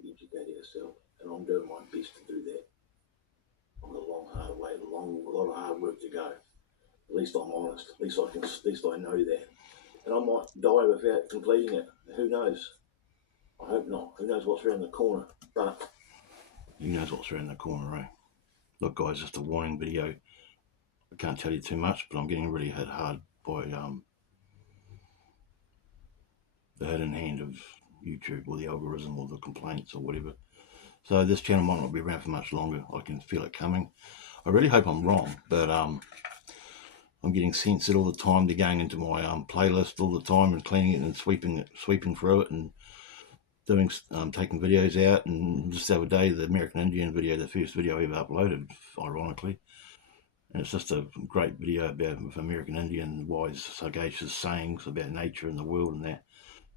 to educate ourselves, and I'm doing my best to do that. On the long, hard way, a lot of hard work to go. At least I'm honest. At least I know that. And I might die without completing it. Who knows? I hope not. Who knows what's around the corner? But who knows what's around the corner, eh? Look, guys, just a warning video. I can't tell you too much, but I'm getting really hit hard by the hidden hand of YouTube, or the algorithm, or the complaints, or whatever. So this channel might not be around for much longer. I can feel it coming. I really hope I'm wrong, but I'm getting censored all the time. They're going into my playlist all the time and cleaning it and sweeping through it and doing taking videos out. And just the other day, the American Indian video, the first video I ever uploaded, ironically, and it's just a great video about with American Indian wise, sagacious sayings about nature and the world and that,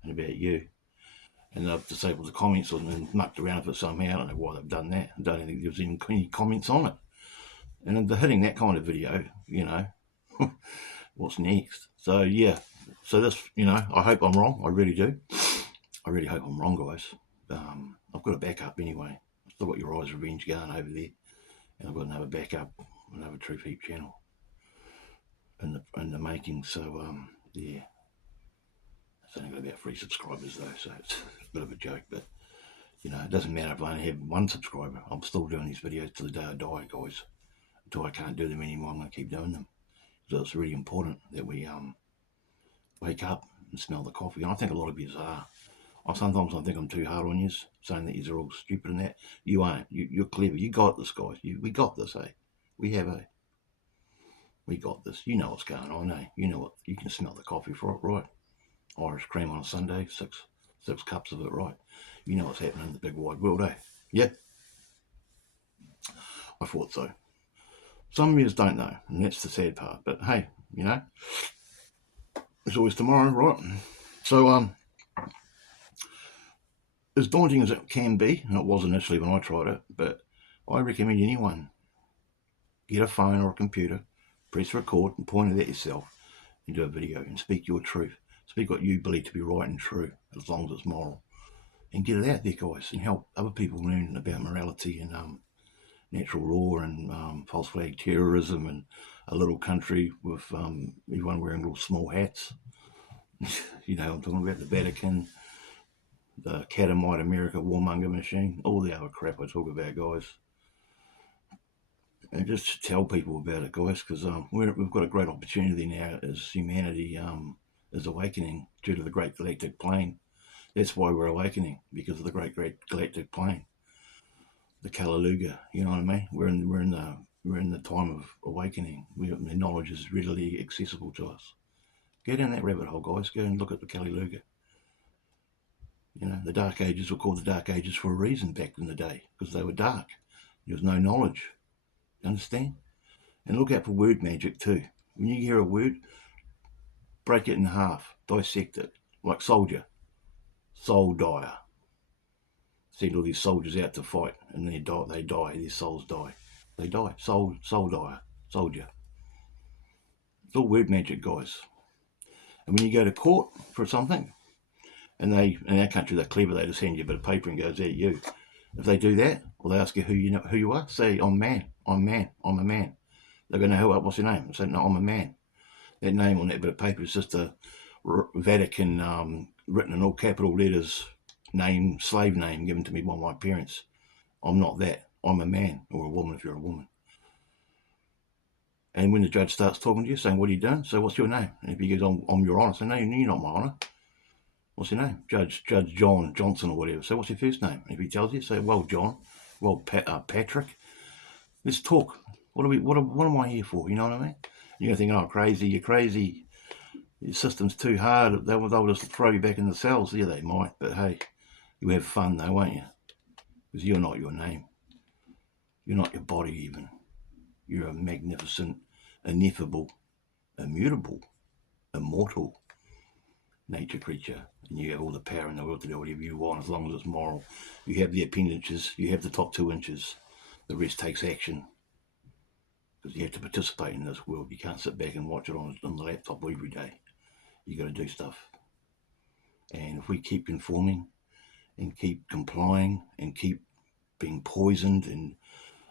and about you. And they've disabled the comments and mucked around with it somehow. I don't know why they've done that. I don't think there's any comments on it. And they're hitting that kind of video, you know. What's next? So yeah, so this, you know, I hope I'm wrong. I really do. I really hope I'm wrong, guys. I've got a backup anyway. I've still got Your Eyes Revenge going over there, and I've got another backup, another Truth Heap channel in the making. So yeah, it's only got about 3 subscribers though, so it's a bit of a joke. But you know, it doesn't matter if I only have 1 subscriber. I'm still doing these videos till the day I die, guys. Until I can't do them anymore, I'm going to keep doing them. So it's really important that we wake up and smell the coffee. And I think a lot of you are. Sometimes I think I'm too hard on you, saying that you're all stupid and that. You aren't. You're clever. You got this, guys. We got this, eh? We have, eh? We got this. You know what's going on, eh? You know what? You can smell the coffee for it, right? Irish cream on a Sunday, six cups of it, right? You know what's happening in the big wide world, eh? Yeah? I thought so. Some of you don't know, and that's the sad part. But hey, you know, it's always tomorrow, right? So, as daunting as it can be, and it was initially when I tried it, but I recommend anyone get a phone or a computer, press record and point it at yourself and do a video and speak your truth. Speak what you believe to be right and true, as long as it's moral. And get it out there, guys, and help other people learn about morality and natural law and false flag terrorism and a little country with everyone wearing little small hats. You know, I'm talking about the Vatican, the Catamite America warmonger machine, all the other crap I talk about, guys. And just tell people about it, guys, because we've got a great opportunity now as humanity is awakening due to the Great Galactic Plane. That's why we're awakening, because of the Great Galactic Plane, the Kalaluga. You know what I mean? We're in the time of awakening. The knowledge is readily accessible to us. Go down that rabbit hole, guys. Go and look at the Kalaluga. You know, the Dark Ages were called the Dark Ages for a reason back in the day, because they were dark. There was no knowledge. You understand? And look out for word magic too. When you hear a word, break it in half, dissect it, like soldier, soul dyer. Send all these soldiers out to fight, and they die, their souls die. They die, soul dyer, soldier. It's all word magic, guys. And when you go to court for something, and in our country they're clever, they just hand you a bit of paper and goes, there you. If they do that, or they ask you who you are, say, I'm a man. They're going to know, what's your name? I say, no, I'm a man. That name on that bit of paper is just a Vatican written in all capital letters slave name given to me by my parents. I'm not that. I'm a man, or a woman if you're a woman. And when the judge starts talking to you, saying, what are you doing? So what's your name? And if he goes, I'm your honour. I say, no, you're not my honour. What's your name? Judge John Johnson or whatever. So what's your first name? And if he tells you, say, well, John, well, Patrick. Let's talk. What am I here for? You know what I mean? You're thinking, oh, crazy, you're crazy. Your system's too hard. They'll just throw you back in the cells. Yeah, they might. But hey, you have fun though, won't you? Because you're not your name. You're not your body even. You're a magnificent, ineffable, immutable, immortal nature creature. And you have all the power in the world to do whatever you want as long as it's moral. You have the appendages. You have the top 2 inches. The rest takes action. Because you have to participate in this world. You can't sit back and watch it on the laptop every day. You got to do stuff. And if we keep conforming and keep complying and keep being poisoned and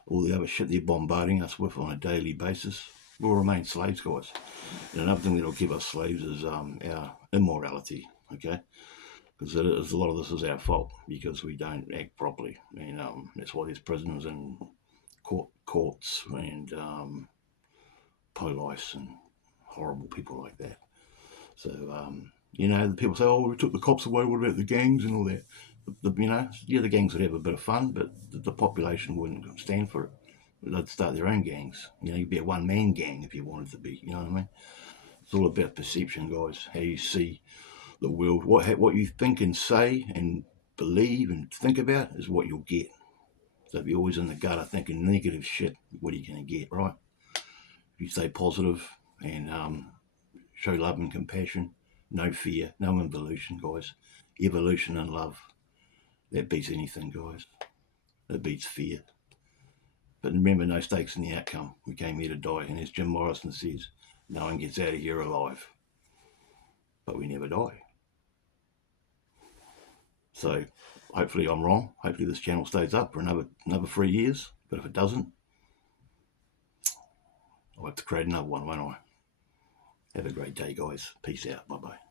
all the other shit they're bombarding us with on a daily basis, we'll remain slaves, guys. And another thing that'll keep us slaves is our immorality, okay? Because a lot of this is our fault because we don't act properly. And that's why there's prisons and courts and police and horrible people like that. So, the people say, oh, we took the cops away, what about the gangs and all that? The gangs would have a bit of fun, but the population wouldn't stand for it. They'd start their own gangs. You'd be a one-man gang if you wanted to be, you know what I mean? It's all about perception, guys, how you see the world. What you think and say and believe and think about is what you'll get. So if you're always in the gutter thinking negative shit, what are you going to get, right? If you stay positive and show love and compassion, no fear, no involution, guys. Evolution and love. That beats anything, guys. It beats fear. But remember, no stakes in the outcome. We came here to die. And as Jim Morrison says, no one gets out of here alive. But we never die. So hopefully I'm wrong. Hopefully this channel stays up for another 3 years. But if it doesn't, I'll have to create another one, won't I? Have a great day, guys. Peace out. Bye-bye.